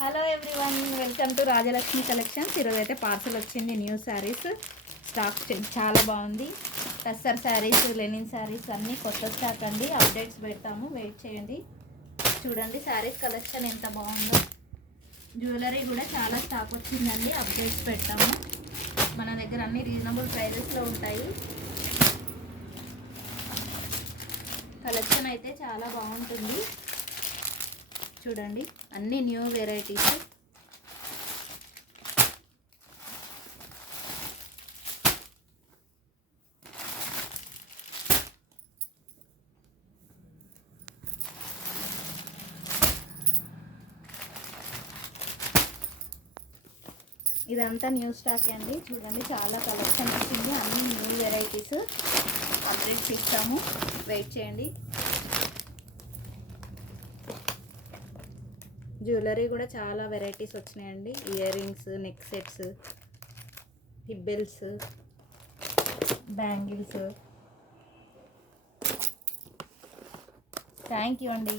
Hello everyone, welcome to Rajalakshmi collections. ఈరోజు అయితే parcel వచ్చింది. న్యూ శారీస్ స్టాక్ చాలా బాగుంది. టస్సర్ శారీస్, లెనిన్ శారీస్ అన్నీ కొత్త స్టాక్ అండి. అప్డేట్స్ పెడతాము, వెయిట్ చేయండి. చూడండి శారీస్ కలెక్షన్ ఎంత బాగుందో. జ్యువెలరీ కూడా చాలా స్టాక్ వచ్చిందండి. అప్డేట్స్ పెడతాము. మన దగ్గర అన్ని రీజనబుల్ ప్రైజెస్లో ఉంటాయి. కలెక్షన్ అయితే చాలా బాగుంటుంది. చూడండి అన్ని న్యూ వెరైటీస్. ఇదంతా న్యూ స్టాక్ అండి. చూడండి చాలా కలెక్షన్ వచ్చింది. అన్ని న్యూ వెరైటీస్ అప్డేట్స్ ఇస్తాము, వెయిట్ చేయండి. జ్యువెలరీ కూడా చాలా వెరైటీస్ వచ్చినాయండి. Ear rings, neck sets, హిబ్బెల్స్, bangles. Thank you అండి.